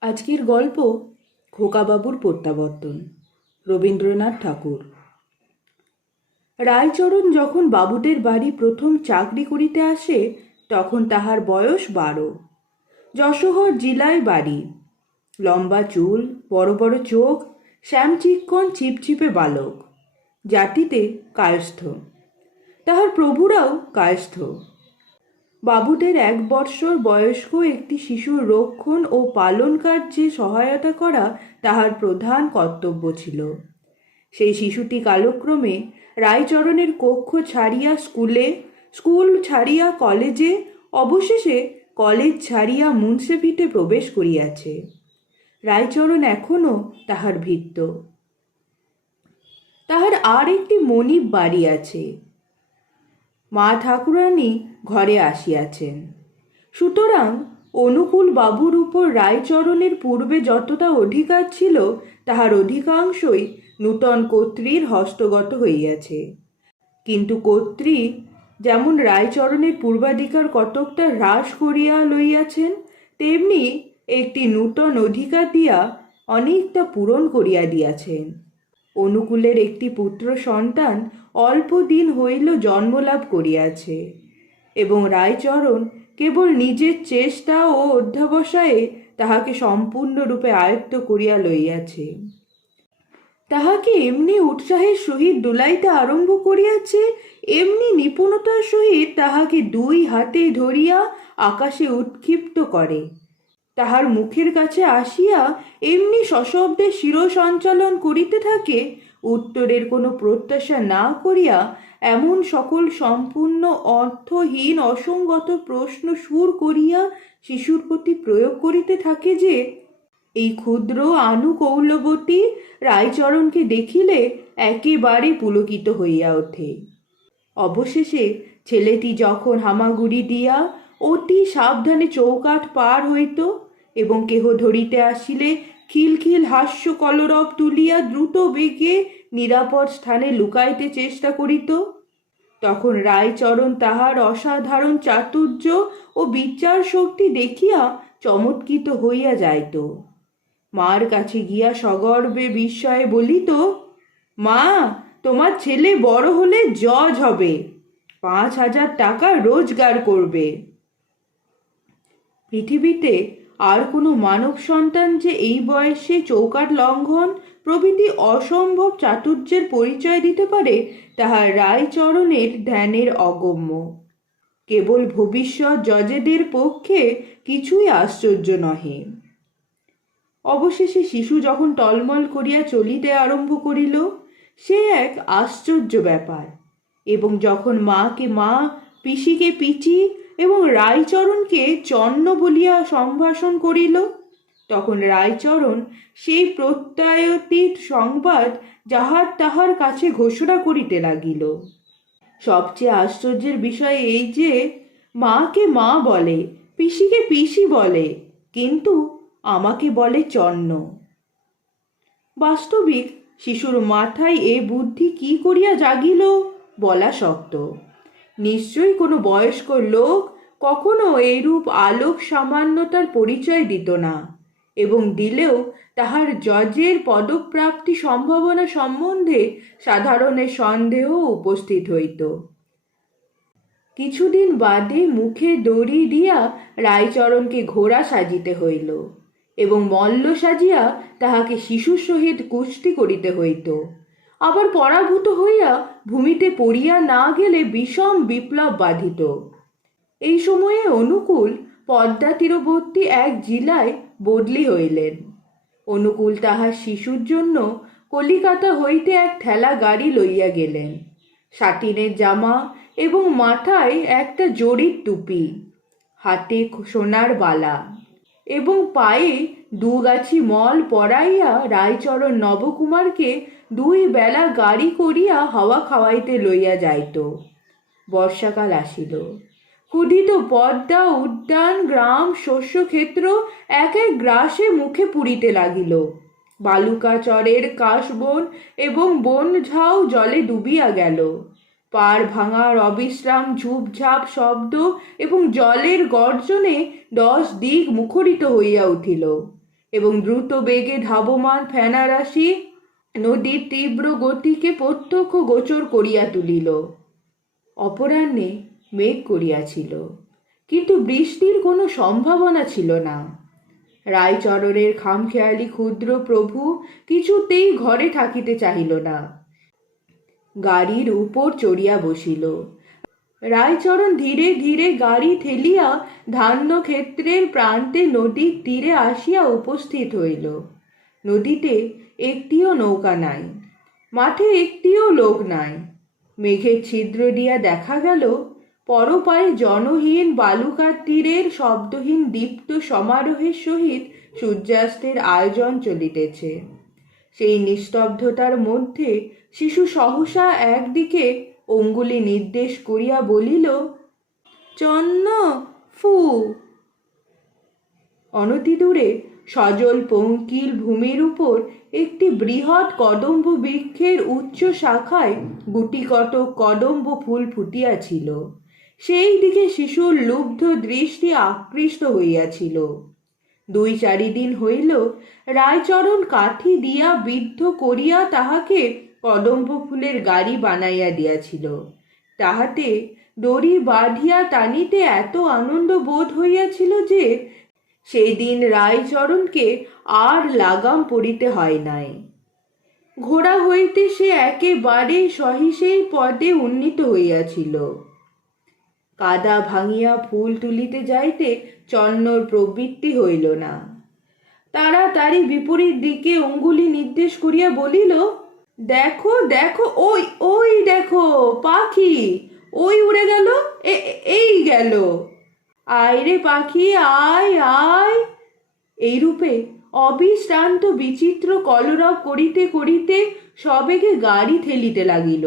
আজকের গল্প খোকাবাবুর প্রত্যাবর্তন, রবীন্দ্রনাথ ঠাকুর। রায়চরণ যখন বাবুদের বাড়ি প্রথম চাকরি করিতে আসে, তখন তাহার বয়স বারো। যশোহর জেলায় বাড়ি। লম্বা চুল, বড় বড় চোখ, শ্যামচিক্কন চিপচিপে বালক। জাতিতে কায়স্থ। তাহার প্রভুরাও কায়স্থ। বাবুদের এক বৎসর বয়স্ক একটি শিশুর রক্ষণ ও পালন কার্যে সহায়তা করা তাহার প্রধান কর্তব্য ছিল। সেই শিশুটি কালক্রমে রায়চরণের কক্ষ ছাড়িয়া স্কুলে, স্কুল ছাড়িয়া কলেজে, অবশেষে কলেজ ছাড়িয়া মুন্সেফিতে প্রবেশ করিয়াছে। রায়চরণ এখনও তাহার ভিত্ত তাহার আর একটি মনিব বাড়ি আছে। মা ঠাকুরানী ঘরে আসিয়াছেন। সুতরাং অনুকূল বাবুর উপর রায়চরণের পূর্বে যতটা অধিকার ছিল, তাহার অধিকাংশই নূতন কর্ত্রীর হস্তগত হইয়াছে। কিন্তু কর্ত্রী যেমন রায়চরণের পূর্বাধিকার কতকটা হ্রাস করিয়া লইয়াছেন, তেমনি একটি নূতন অধিকার দিয়া অনেকটা পূরণ করিয়া দিয়াছেন। অনুকূলের একটি পুত্র সন্তান অল্প দিন হইল জন্মলাভ করিয়াছে। এবং রায়চরণ কেবল নিজের চেষ্টা ও অধ্যাবসায়ে তাহাকে সম্পূর্ণরূপে আয়ত্ত করিয়া লইয়াছে। তাহাকে এমনি উৎসাহের সহিত দুলাইতে আরম্ভ করিয়াছে, এমনি নিপুণতার সহিত তাহাকে দুই হাতে ধরিয়া আকাশে উৎক্ষিপ্ত করে। তাহার মুখের কাছে আসিয়া এমনি সশব্দে শিরসঞ্চালন করিতে থাকে, উত্তরের কোনো প্রত্যাশা না করিয়া এমন সকল সম্পূর্ণ, অর্থহীন, অসঙ্গত প্রশ্ন সুর করিয়া শিশুর প্রতি প্রয়োগ করিতে থাকে যে, এই ক্ষুদ্র আনুকৌলবতী রায়চরণকে দেখিলে একেবারে পুলকিত হইয়া ওঠে। অবশেষে ছেলেটি যখন হামাগুড়ি দিয়া অতি সাবধানে চৌকাঠ পার হইত এবং কেহ ধরিতে আসিলে খিলখিল হাস্য কলরব তুলিয়া দ্রুত বেগে নিরাপদ স্থানে লুকাইতে চেষ্টা করিত তখন রায়চরণ তাহার অসাধারণ চাতুর্য ও বিচার শক্তি দেখিয়া চমৎকৃত হইয়া যাইত। মার কাছে গিয়া সগর্বে বিস্ময়ে বলিত, মা, তোমার ছেলে বড় হলে জজ হবে। পাঁচ হাজার টাকা রোজগার করবে। পৃথিবীতে আর কোনো মানব সন্তান যে এই বয়সে চৌকাট লঙ্ঘন প্রভৃতি অসম্ভব চাতুর্যের পরিচয় দিতে পারে তাহা রায়চরণের ধ্যানের অগম্য। কেবল ভবিষ্যৎ জজেদের পক্ষে কিছুই আশ্চর্য নহে। অবশেষে শিশু যখন টলমল করিয়া চলিতে আরম্ভ করিল, সে এক আশ্চর্য ব্যাপার। এবং যখন মাকে মা, পিসিকে পিচি এবং রায়চরণকে চন্ন বলিয়া সম্ভাষণ করিল তখন রায়চরণ সেই প্রত্যয়তীত সংবাদ যাহার তাহার কাছে ঘোষণা করিতে লাগিল। সবচেয়ে আশ্চর্যের বিষয় এই যে, মাকে মা বলে, পিসিকে পিসি বলে, কিন্তু আমাকে বলে চন্ন। বাস্তবিক শিশুর মাথায় এ বুদ্ধি কি করিয়া জাগিল বলা শক্ত। নিশ্চয়ই কোনো বয়স্ক লোক কখনো এইরূপ আলোক সামান্যতার পরিচয় দিত না। এবং দিলেও তাহার জজের পদপ্রাপ্তি সম্ভাবনা সম্বন্ধে সাধারণের সন্দেহ উপস্থিত হইত। কিছুদিন বাদে মুখে দড়ি দিয়া রায়চরণকে ঘোড়া সাজিতে হইল এবং মল্ল সাজিয়া তাহাকে শিশুর সহিত কুস্তি করিতে হইত। আবার পরাভূত হইয়া ভূমিতে পড়িয়া না গেলে বিষম বিপ্লব বাধিত। এই সময়ে অনুকূল পদ্মা তীরবর্তী এক জেলায় বদলি হইলেন। অনুকূল তাহার শিশুর জন্য কলিকাতা হইতে এক ঠেলা গাড়ি লইয়া গেলেন। সাটিনের জামা এবং মাথায় একটা জরির টুপি, হাতে সোনার বালা এবং পায়ে দুগাছি মল পরাইয়া রায়চরণ নবকুমারকে দুই বেলা গাড়ি করিয়া হাওয়া খাওয়াইতে লইয়া যাইত। বর্ষাকাল আসিল। ক্ষুধিত পদ্মা, উদ্যান, গ্রাম, শস্যক্ষেত্র এক এক গ্রাসে মুখে পুরিতে লাগিল। বালুকা চরের কাশবন এবং বন ঝাউ জলে ডুবিয়া গেল। পার ভাঙার অবিশ্রাম, ঝুপঝাপ শব্দ এবং জলের গর্জনে দশ দিক মুখরিত হইয়া উঠিল এবং দ্রুত বেগে ধাবমান ফেনারাশি নদীর তীব্র গতিকে প্রত্যক্ষ গোচর করিয়া তুলিল। অপরাহ্নে মেঘ করিয়াছিল কিন্তু বৃষ্টির কোনো সম্ভাবনা ছিল না। রায়চরণের খামখেয়ালি ক্ষুদ্র প্রভু কিছুতেই ঘরে থাকিতে চাহিল না। গাড়ির উপর চড়িয়া বসিল। রায়চরণ ধীরে ধীরে গাড়ি ঠেলিয়া ধান্য ক্ষেত্রের প্রান্তে নদীর তীরে আসিয়া উপস্থিত হইল। নদীতে একটিও নৌকা নাই, মাঠে একটিও লোক নাই। মেঘের ছিদ্র দিয়া দেখা গেল পরপারে জনহীন বালুকার তীরের শব্দহীন দীপ্ত সমারোহের সহিত সূর্যাস্তের আয়োজন চলিতেছে। সেই নিস্তব্ধতার মধ্যে শিশু সহসা একদিকে অঙ্গুলি নির্দেশ করিয়া বলিল, চন্ন, ফু। অনতিদূরে সজল পঙ্কিল ভূমির উপর একটি বৃহৎ কদম্ব বৃক্ষের উচ্চ শাখায় গুটি কতক কদম্ব ফুল ফুটিয়াছিল। সেই দিকে শিশুর লুব্ধ দৃষ্টি আকৃষ্ট হইয়াছিল। দুই চারিদিন হইল, রায়চরণ কাঠি দিয়া বিদ্ধ করিয়া তাহাকে কদম্ব ফুলের গাড়ি বানাইয়া দিয়াছিল। তাহাতে দড়ি বাঁধিয়া টানিতে এত আনন্দ বোধ হইয়াছিল যে সেই দিন রায়চরণকে আর লাগাম পড়িতে হয় নাই। ঘোড়া হইতে সে একেবারে সহিসেই পদে উন্নীত হইয়াছিল। কাদা ভাঙিয়া ফুল তুলিতে যাইতে চন্নর প্রবৃত্তি হইল না। তাড়াতাড়ি বিপরীত দিকে অঙ্গুলি নির্দেশ করিয়া বলিল, দেখো দেখো, ওই ওই দেখো, পাখি, ওই উড়ে গেল এই গেল। আয় রে পাখি, আয় আয়। এইরূপে অবিশ্রান্ত বিচিত্র কলরব করিতে করিতে সবেগে গাড়ি ঠেলিতে লাগিল।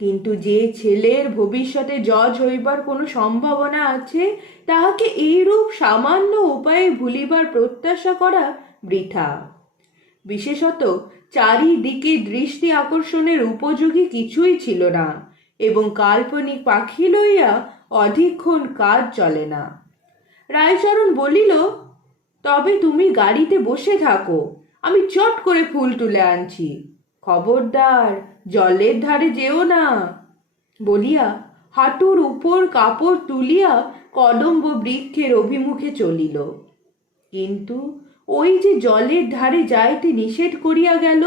কিন্তু যে ছেলের ভবিষ্যতে জজ হইবার কোনো সম্ভাবনা আছে, তাহাকে এইরূপ সামান্য উপায়ে ভুলিবার প্রত্যাশা করা বৃথা। বিশেষত চারিদিকে দৃষ্টি আকর্ষণের উপযোগী কিছুই ছিল না, এবং কাল্পনিক পাখি লইয়া অধিকক্ষণ কাজ চলে না। রায়চরণ বলিল, তবে তুমি গাড়িতে বসে থাকো, আমি চট করে ফুল তুলে আনছি। খবরদার জলের ধারে যেও না। বলিয়া হাঁটুর উপর কাপড় তুলিয়া কদম্ব বৃক্ষের অভিমুখে চলিল। কিন্তু ওই যে জলের ধারে যাইতে নিষেধ করিয়া গেল,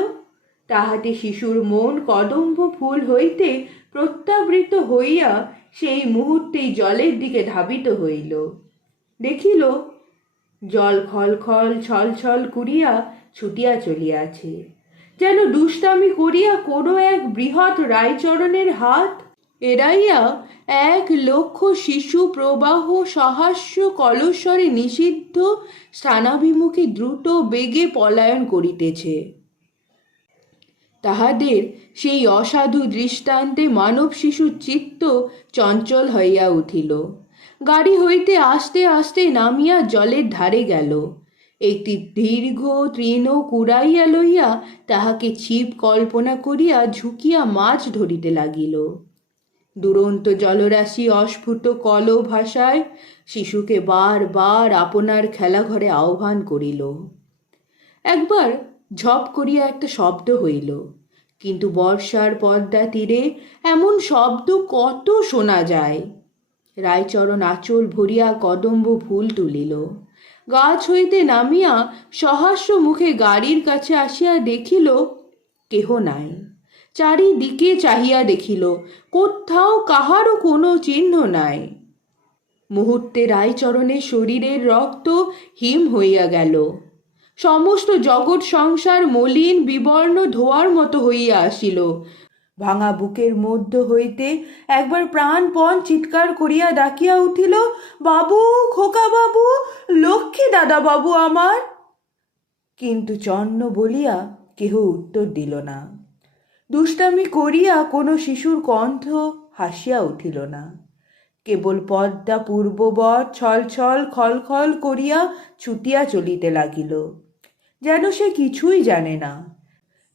তাহাতে শিশুর মন কদম্ব ফুল হইতে প্রত্যাবৃত হইয়া সেই মুহূর্তেই জলের দিকে ধাবিত হইল। দেখিল, জল খল খল ছল ছল করিয়া ছুটিয়া চলিয়াছে। যেন দুষ্টামি করিয়া কোনো এক বৃহৎ রায়চরণের হাত? এড়াইয়া এক লক্ষ শিশু প্রবাহ সহাস্য কলস্বরে নিষিদ্ধ স্থানাভিমুখে দ্রুত বেগে পলায়ন করিতেছে। তাহাদের সেই অসাধু দৃষ্টান্তে মানব শিশুর চিত্ত চঞ্চল হইয়া উঠিল। গাড়ি হইতে আস্তে আস্তে নামিয়া জলের ধারে গেল। একটি দীর্ঘ তৃণ কুড়াইয়া লইয়া তাহাকে ছিপ কল্পনা করিয়া ঝুঁকিয়া মাছ ধরিতে লাগিল। দুরন্ত জলরাশি অস্ফুট কল ভাষায় শিশুকে বার বার আপনার খেলাঘরে আহ্বান করিল। একবার ঝপ করিয়া একটা শব্দ হইল, কিন্তু বর্ষার পদ্মা তীরে এমন শব্দ কত শোনা যায়? রায়চরণ আঁচল ভরিয়া কদম্ব ফুল তুলিল। গাছ হইতে নামিয়া সহাস্য মুখে গাড়ির কাছে আসিয়া দেখিল, কেহ নাই। চারিদিকে চাহিয়া দেখিল, কোথাও কাহারও কোনো চিহ্ন নাই। মুহূর্তে রায়চরণের শরীরের রক্ত হিম হইয়া গেল। সমস্ত জগৎ সংসার মলিন বিবর্ণ ধোয়ার মতো হইয়া আসিল। ভাঙা বুকের মধ্য হইতে একবার প্রাণপণ চিৎকার করিয়া ডাকিয়া উঠিল, বাবু, খোকা বাবু, লক্ষ্মী দাদা বাবু আমার। কিন্তু চন্ন বলিয়া কেহ উত্তর দিল না। দুষ্টামি করিয়া কোনো শিশুর কণ্ঠ হাসিয়া উঠিল না। কেবল পদ্মা পূর্ববৎ ছল ছল খল খল করিয়া ছুটিয়া চলিতে লাগিল। যেন সে কিছুই জানে না।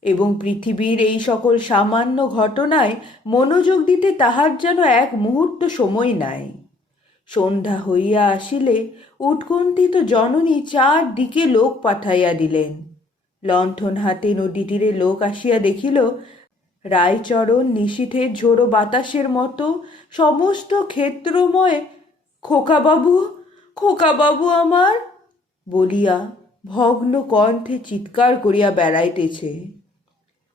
এবং পৃথিবীর এই সকল সামান্য ঘটনায় মনোযোগ দিতে তাহার যেন এক মুহূর্ত সময় নাই। সন্ধ্যা হইয়া আসিলে উৎকণ্ঠিত জননী চারদিকে লোক পাঠাইয়া দিলেন। লণ্ঠন হাতে নদী তীরে লোক আসিয়া দেখিল, রায়চরণ নিশীথের ঝোড়ো বাতাসের মতো সমস্ত ক্ষেত্রময়, খোকাবাবু খোকাবাবু আমার! বলিয়া ভগ্ন কণ্ঠে চিৎকার করিয়া বেড়াইতেছে।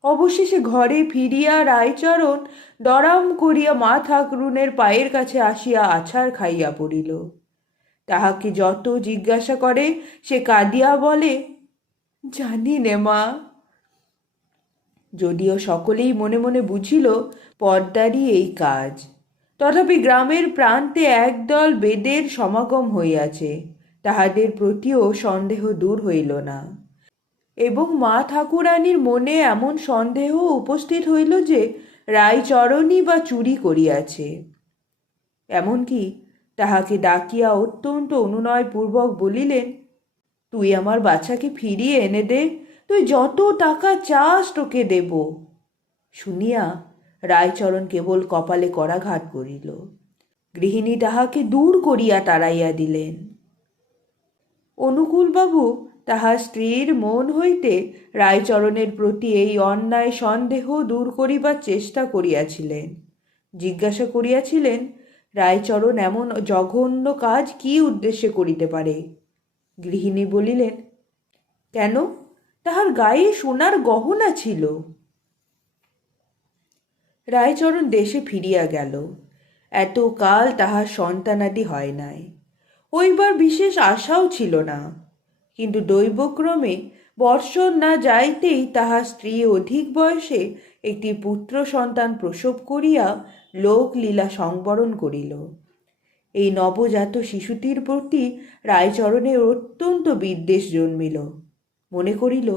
অবশেষে ঘরে ফিরিয়া রায়চরণ দরাম করিয়া মা ঠাকরুনের পায়ের কাছে আসিয়া আছাড় খাইয়া পড়িল। তাহাকে যত জিজ্ঞাসা করে, সে কাঁদিয়া বলে, জানি নে মা। যদিও সকলেই মনে মনে বুঝিল, পর্দারই এই কাজ। তথাপি গ্রামের প্রান্তে একদল বেদের সমাগম হইয়াছে। তাহাদের প্রতিও সন্দেহ দূর হইল না। এবং মা ঠাকুরানীর মনে এমন সন্দেহ উপস্থিত হইল যে রায়চরণই বা চুরি করিয়াছে। এমনকি তাহাকে ডাকিয়া অত্যন্ত অনুনয়পূর্বক বলিলেন, তুই আমার বাচ্চাকে ফিরিয়ে এনে দে, তুই যত টাকা চাস তোকে দেব। শুনিয়া রায়চরণ কেবল কপালে করাঘাত করিল। গৃহিণী তাহাকে দূর করিয়া তাড়াইয়া দিলেন। অনুকূলবাবু তাহার স্ত্রীর মন হইতে রায়চরণের প্রতি এই অন্যায় সন্দেহ দূর করিবার চেষ্টা করিয়াছিলেন। জিজ্ঞাসা করিয়াছিলেন, রায়চরণ এমন জঘন্য কাজ কি উদ্দেশ্যে করিতে পারে? গৃহিণী বলিলেন, কেন? তাহার গায়ে সোনার গহনা ছিল। রায়চরণ দেশে ফিরিয়া গেল। এত কাল তাহার সন্তানাদি হয় নাই। ওইবার বিশেষ আশাও ছিল না। কিন্তু দৈবক্রমে বর্ষণ না যাইতেই তাহার স্ত্রী অধিক বয়সে একটি পুত্র সন্তান প্রসব করিয়া লোকলীলা সংবরণ করিল। এই নবজাত শিশুটির প্রতি রায়চরণের অত্যন্ত বিদ্বেষ জন্মিল। মনে করিল,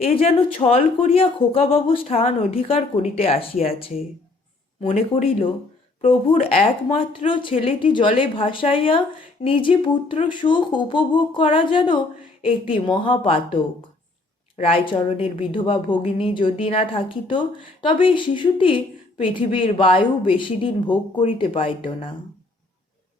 এ যেন ছল করিয়া খোকাবাবু স্থান অধিকার করিতে আসিয়াছে। মনে করিল প্রভুর একমাত্র ছেলেটি জলে ভাসাইয়া নিজে পুত্র সুখ উপভোগ করা যেন একটি মহাপাতক। রায়চরণের বিধবা ভগিনী যদি না থাকিত, তবে এই শিশুটি পৃথিবীর বায়ু বেশি দিন ভোগ করিতে পাইত না।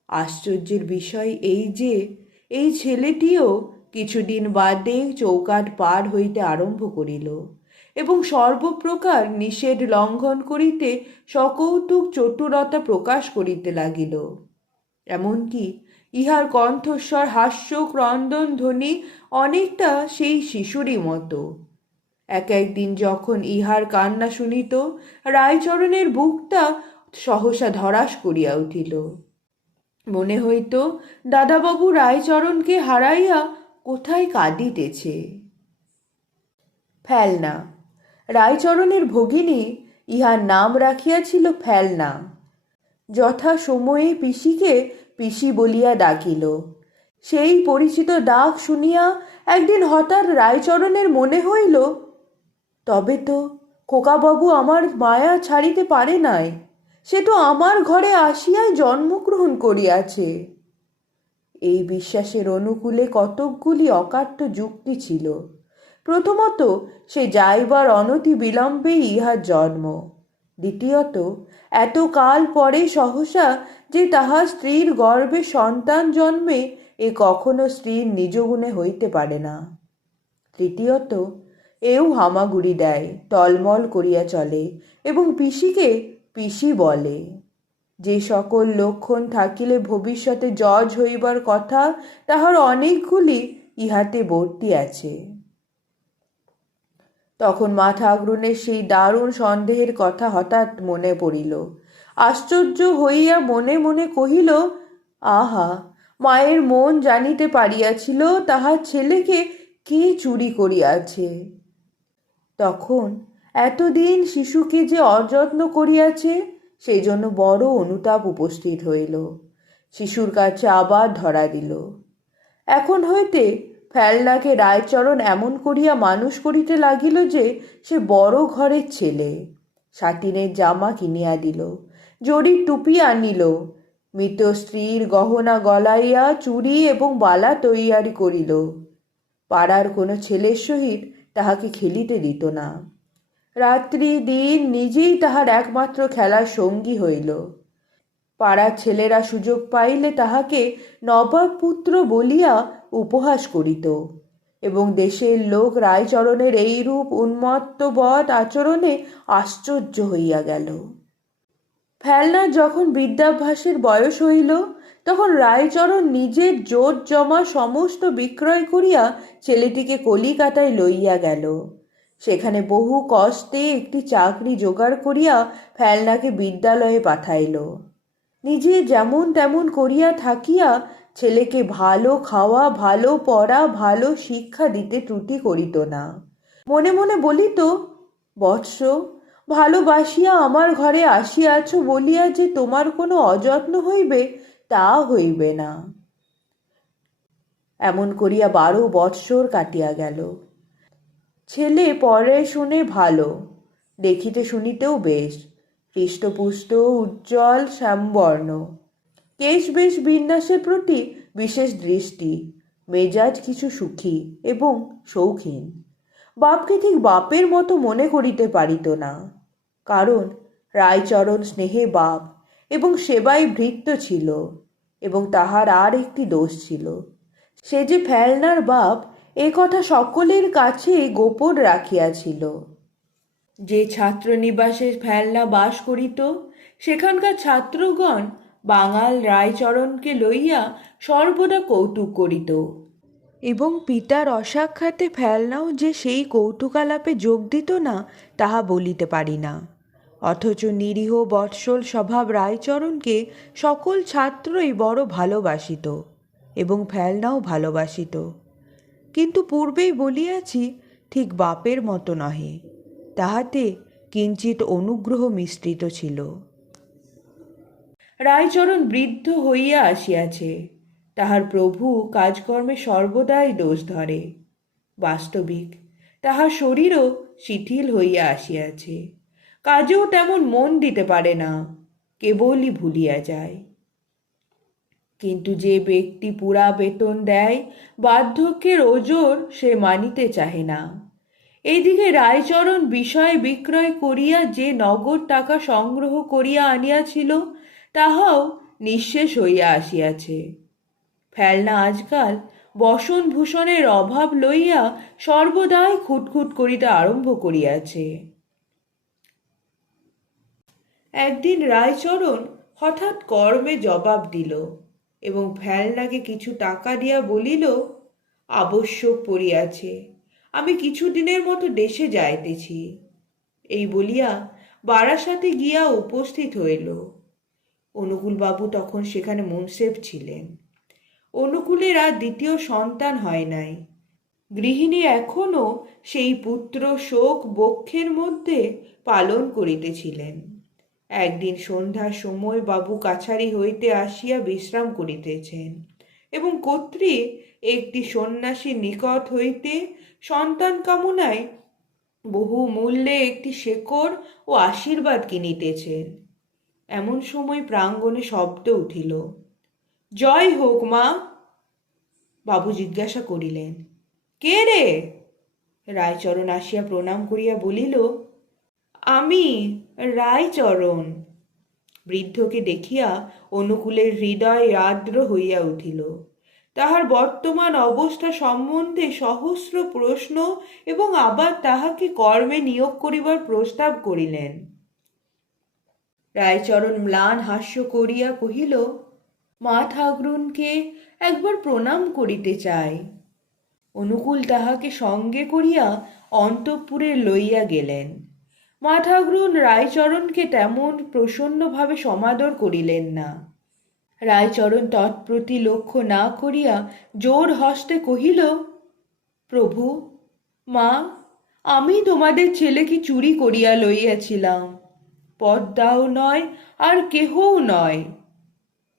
আশ্চর্যের বিষয় এই যে, এই ছেলেটিও কিছুদিন বাদে চৌকাট পার হইতে আরম্ভ করিল। এবং সর্বপ্রকার নিষেধ লঙ্ঘন করিতে সকৌতুক চতুরতা প্রকাশ করিতে লাগিল। এমনকি ইহার কণ্ঠস্বর হাস্য ক্রন্দন ধ্বনি অনেকটা সেই শিশুরই মতো। এক একদিন যখন ইহার কান্না শুনিত, রায়চরণের বুকটা সহসা ধরাস করিয়া উঠিল। মনে হইত, দাদাবাবু রায়চরণকে হারাইয়া কোথায় কাঁদিতেছে? ফেলনা। রায়চরণের ভগিনী ইহার নাম রাখিয়াছিল ফেলনা। যথা সময়ে পিসিকে পিসি বলিয়া ডাকিল। সেই পরিচিত ডাক শুনিয়া একদিন হঠাৎ রায়চরণের মনে হইল, তবে তো খোকাবাবু আমার মায়া ছাড়িতে পারে নাই। সে তো আমার ঘরে আসিয়াই জন্মগ্রহণ করিয়াছে। এই বিশ্বাসের অনুকূলে কতকগুলি অকাট্য যুক্তি ছিল। প্রথমত, সে যাইবার অনতি বিলম্বেই ইহার জন্ম। দ্বিতীয়ত, এত কাল পরে সহসা যে তাহার স্ত্রীর গর্ভে সন্তান জন্মে এ কখনো স্ত্রীর নিজগুণে হইতে পারে না। তৃতীয়ত, এও হামাগুড়ি দেয় টলমল করিয়া চলে এবং পিসিকে পিসি বলে। যে সকল লক্ষণ থাকিলে ভবিষ্যতে জজ হইবার কথা তাহার অনেকগুলি ইহাতে বর্তি আছে। তখন মাথা আগ্রণের সেই দারুণ সন্দেহের কথা হঠাৎ মনে পড়িল। আশ্চর্য হইয়া মনে মনে কহিল, আহা, মায়ের মন জানিতে পারিয়াছিল তাহার ছেলেকে কে চুরি করিয়াছে? তখন এতদিন শিশুকে যে অযত্ন করিয়াছে সেই জন্য বড় অনুতাপ উপস্থিত হইল। শিশুর কাছে আবার ধরা দিল। এখন হইতে ফেলনাকে রায়চরণ এমন করিয়া মানুষ করিতে লাগিল যে, সে বড় ঘরের ছেলে। সাটিনের জামা কিনিয়া দিল জরির টুপি আনিল, মৃত স্ত্রীর গহনা গলাইয়া চুড়ি এবং বালা তৈয়ারি করিল। পাড়ার কোনো ছেলের সহিত তাহাকে খেলিতে দিত না। রাত্রি দিন নিজেই তাহার একমাত্র খেলার সঙ্গী হইল। পাড়ার ছেলেরা সুযোগ পাইলে তাহাকে নবাব পুত্র বলিয়া উপহাস করিত এবং দেশের লোক রায়চরণের এইরূপ উন্মত্তবৎ আচরণে আশ্চর্য হইয়া গেল। ফেলনার যখন বিদ্যাভ্যাসের বয়স হইল, তখন রায়চরণ নিজের জোট জমা সমস্ত বিক্রয় করিয়া ছেলেটিকে কলিকাতায় লইয়া গেল। সেখানে বহু কষ্টে একটি চাকরি জোগাড় করিয়া ফেলনাকে বিদ্যালয়ে পাঠাইল। নিজে যেমন তেমন করিয়া থাকিয়া ছেলেকে ভালো খাওয়া, ভালো পড়া, ভালো শিক্ষা দিতে ত্রুটি করিত না। মনে মনে বলিত, বৎস, ভালোবাসিয়া আমার ঘরে আসিয়াছ বলিয়া যে তোমার কোনো অযত্ন হইবে, তা হইবে না। এমন করিয়া বারো বৎসর কাটিয়া গেল। ছেলে পরে শুনে ভালো, দেখিতে শুনিতেও বেশ, হৃষ্টপুষ্ট, উজ্জ্বল, শ্যামবর্ণ। কেশ বেশ বিন্যাসের প্রতি বিশেষ দৃষ্টি। মেজাজ কিছু সুখী এবং শৌখিন। বাপকে ঠিক বাপের মতো মনে করিতে পারিত না। কারণ রায়চরণ স্নেহে বাপ এবং সেবায় ভৃত্য ছিল এবং তাহার আর একটি দোষ ছিল। সে যে ফেলনার বাপ, এ কথা সকলের কাছে গোপন রাখিয়াছিল। যে ছাত্রনিবাসে ফেলনা বাস করিত, সেখানকার ছাত্রগণ বাঙাল রায়চরণকে লইয়া সর্বদা কৌতুক করিত। এবং পিতার অসাক্ষাতে ফেলনাও যে সেই কৌতুকালাপে যোগ দিত না, তাহা বলিতে পারি না। অথচ নিরীহ বৎসল স্বভাব রায়চরণকে সকল ছাত্রই বড় ভালোবাসিত এবং ফেলনাও ভালোবাসিত। কিন্তু পূর্বেই বলিয়াছি, ঠিক বাপের মতো নহে, তাহাতে কিঞ্চিত অনুগ্রহ মিশ্রিত ছিল। রায়চরণ বৃদ্ধ হইয়া আসিয়াছে। তাহার প্রভু কাজকর্মে সর্বদাই দোষ ধরে। বাস্তবিক, তাহার শরীরও শিথিল হইয়া আসিয়াছে। কাজেও তেমন মন দিতে পারে না, কেবলই ভুলিয়া যায়। কিন্তু যে ব্যক্তি পুরা বেতন দেয়, বার্ধক্যের ওজোর সে মানিতে চাহে না। এইদিকে রায়চরণ বিষয় বিক্রয় করিয়া যে নগদ টাকা সংগ্রহ করিয়া আনিয়াছিল তাহাও নিঃশেষ হইয়া আসিয়াছে। ফেলনা আজকাল বসন ভূষণের অভাব লইয়া সর্বদাই খুটখুট করিতে আরম্ভ করিয়াছে। একদিন রায়চরণ হঠাৎ কর্মে জবাব দিল এবং ফেলনাকে কিছু টাকা দিয়া বলিল, আবশ্যক পড়িয়াছে, আমি কিছুদিনের মতো দেশে যাইতেছি। এই বলিয়া বারাসাতে গিয়া উপস্থিত হইল। অনুকূলবাবু তখন সেখানে মুনসেফ ছিলেন। অনুকূলের আর দ্বিতীয় সন্তান হয় নাই। গৃহিণী এখনও সেই পুত্র শোক বক্ষের মধ্যে পালন করিতেছিলেন। একদিন সন্ধ্যার সময় বাবু কাছারি হইতে আসিয়া বিশ্রাম করিতেছেন এবং কর্ত্রী একটি সন্ন্যাসীর নিকট হইতে সন্তান কামনায় বহু মূল্যে একটি শেকড় ও আশীর্বাদ কিনিতেছেন। এমন সময় প্রাঙ্গণে শব্দ উঠিল। জয় হোক, মা! বাবু জিজ্ঞাসা করিলেন। কে রে? রায়চরণ আসিয়া প্রণাম করিয়া বলিল, আমি রায়চরণ। বৃদ্ধকে দেখিয়া অনুকূলের হৃদয় আর্দ্র হইয়া উঠিল। তাহার বর্তমান অবস্থা সম্বন্ধে সহস্র প্রশ্ন এবং আবার তাহাকে কর্মে নিয়োগ করিবার প্রস্তাব করিলেন। রায়চরণ ম্লান হাস্য করিয়া কহিল মা ঠাকরুনকে একবার প্রণাম করিতে চাই। অনুকূল তাহাকে সঙ্গে করিয়া অন্তঃপুরে লইয়া গেলেন। মা ঠাকরুন রায়চরণকে তেমন প্রসন্নভাবে সমাদর করিলেন না। রায়চরণ তৎপ্রতি লক্ষ্য না করিয়া জোর হস্তে কহিল, প্রভু, মা, আমি তোমাদের ছেলেকে চুরি করিয়া লইয়াছিলাম। পদ্মাও নয়, আর কেহও নয়।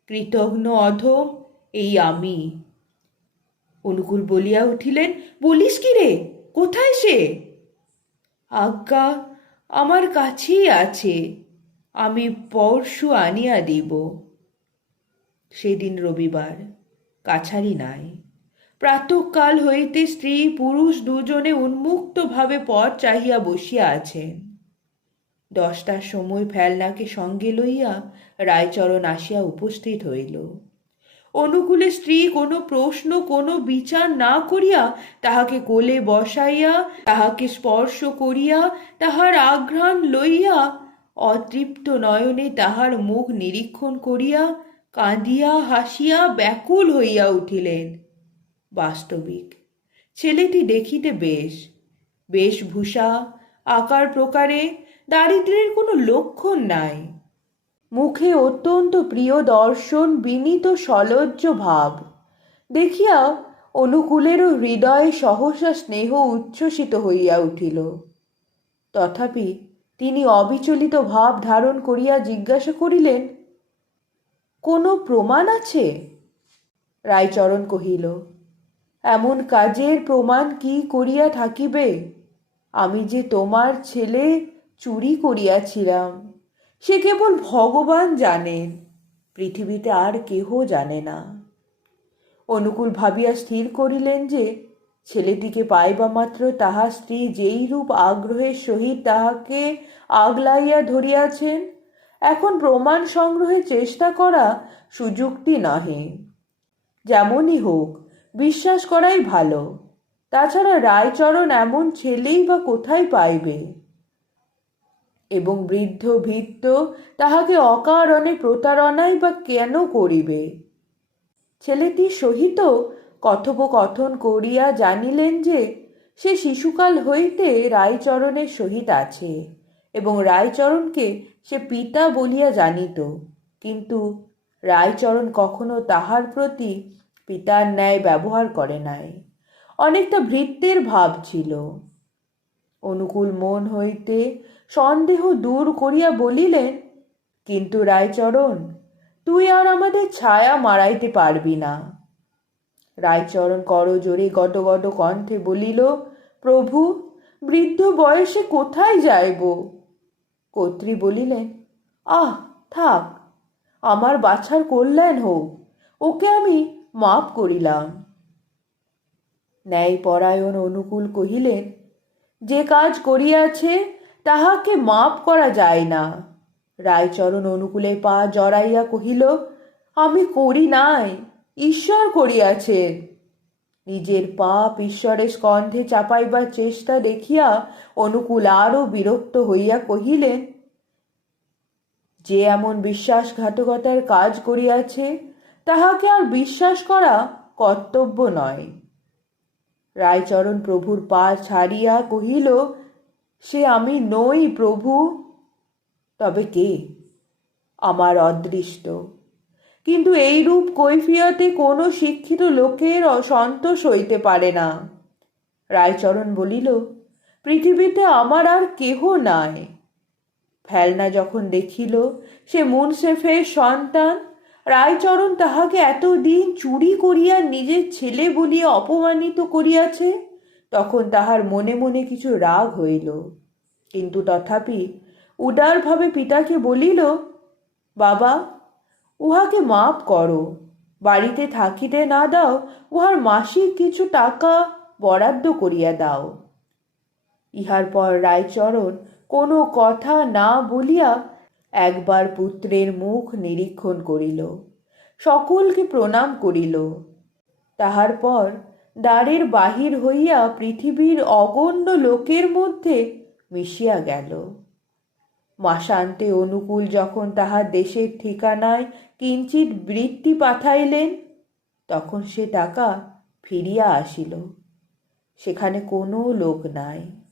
কৃতঘ্ন অধম এই আমি। অনুকূল বলিয়া উঠিলেন, বলিস কি রে? কোথায় সে? আজ্ঞা, আমার কাছেই আছে। আমি পরশু আনিয়া দিব। সেদিন রবিবার, কাছারি নাই। প্রাতঃকাল হইতে স্ত্রী পুরুষ দুজনে উন্মুক্তভাবে পথ চাহিয়া বসিয়া আছেন। দশটার সময় ফেলনাকে সঙ্গে লইয়া রায়চরণ আসিয়া উপস্থিত হইল। অনুকূলে স্ত্রী কোনো প্রশ্ন, কোনো বিচার না করিয়া তাহাকে কোলে বসাইয়া, তাহাকে স্পর্শ করিয়া, তাহার আঘ্রাণ লইয়া, অতৃপ্ত নয়নে তাহার মুখ নিরীক্ষণ করিয়া, কাঁদিয়া, হাসিয়া ব্যাকুল হইয়া উঠিলেন। বাস্তবিক, ছেলেটি দেখিতে বেশ, বেশভূষা, আকার প্রকারে দারিদ্র্যের কোনো লক্ষণ নাই। মুখে অত্যন্ত প্রিয় দর্শন, বিনীত সলজ্জ ভাব। দেখিয়া অনুকূলেরও হৃদয়ে সহসা স্নেহ উচ্ছ্বসিত হইয়া উঠিল। তথাপি তিনি অবিচলিত ভাব ধারণ করিয়া জিজ্ঞাসা করিলেন, কোনো প্রমাণ আছে? রায়চরণ কহিল, এমন কাজের প্রমাণ কি করিয়া থাকিবে? আমি যে তোমার ছেলে চুরি করিয়াছিলাম। সে কেবল ভগবান জানেন, পৃথিবীতে আর কেহ জানে না। অনুকূল ভাবিয়া স্থির করিলেন যে, ছেলেটিকে পাইবা মাত্র তাহার স্ত্রী যেই রূপ আগ্রহের সহিত তাহাকে আগলাইয়া ধরিয়াছেন, এখন প্রমাণ সংগ্রহে চেষ্টা করা সুযুক্তি নহে। যেমনই হোক, বিশ্বাস করাই ভালো। তাছাড়া রায়চরণ এমন ছেলেই বা কোথায় পাইবে? এবং বৃদ্ধ ভৃত্য তাহাকে অকারণে প্রতারণাই বা কেন করিবে? ছেলেটির সহিত কথোপকথন করিয়া জানিলেন যে, সে শিশুকাল হইতে রায়চরণের সহিত আছে এবং রায়চরণকে সে পিতা বলিয়া জানিত। কিন্তু রায়চরণ কখনো তাহার প্রতি পিতার ন্যায় ব্যবহার করে নাই। অনেকটা ভৃত্যের ভাব ছিল। অনুকূল মন হইতে সন্দেহ দূর করিয়া বলিলেন, কিন্তু রায়চরণ, তুই আর আমাদের ছায়া মারাইতে পারবি না। রায়চরণ করজোরে গট গট কণ্ঠে বলিল, প্রভু, বৃদ্ধ বয়সে কোথায় যাইব? কর্ত্রী বলিলেন, আহ, থাক, আমার বাছার কল্যাণ হোক, ওকে আমি মাপ করিলাম। ন্যায়পরায়ণ অনুকূল কহিলেন, যে কাজ করিয়াছে তাহাকে মাপ করা যায় না। রায়চরণ অনুকূলে পা জড়াইয়া কহিল, আমি করি নাই, ঈশ্বর করিয়াছেন নিজের পাপ ঈশ্বরের স্কন্ধে চাপাইবার চেষ্টা দেখিয়া অনুকূল আরও বিরক্ত হইয়া কহিলেন, যে এমন বিশ্বাসঘাতকতার কাজ করিয়াছে, তাহাকে আর বিশ্বাস করা কর্তব্য নয় রায়চরণ প্রভুর পা ছাড়িয়া কহিল সে আমি নই প্রভু, তবে কে? আমার অদৃষ্ট। কিন্তু এইরূপ কৈফিয়াতে কোনো শিক্ষিত লোকের অসন্তোষ হইতে পারে না। রায়চরণ বলিল, পৃথিবীতে আমার আর কেহ নাই। ফেলনা যখন দেখিল, সে মুনসেফের সন্তান, রায়চরণ তাহাকে এতদিন চুরি করিয়া নিজের ছেলে বলিয়া অপমানিত করিয়াছে। তখন তাহার মনে মনে কিছু রাগ হইল। কিন্তু তথাপি উদারভাবে পিতাকে বলিল, বাবা, উহাকে মাপ করো। বাড়িতে থাকিতে না দাও, উহার মাসিক কিছু টাকা বরাদ্দ করিয়া দাও ইহার পর রায়চরণ কোনো কথা না বলিয়া একবার পুত্রের মুখ নিরীক্ষণ করিল। সকলকে প্রণাম করিল। তাহার পর দ্বারের বাহির হইয়া পৃথিবীর অগণ্য লোকের মধ্যে মিশিয়া গেল। মাসান্তে অনুকূল যখন তাহার দেশের ঠিকানায় কিঞ্চিত বৃত্তি পাঠাইলেন, তখন সে টাকা ফিরিয়া আসিল। সেখানে কোনো লোক নাই।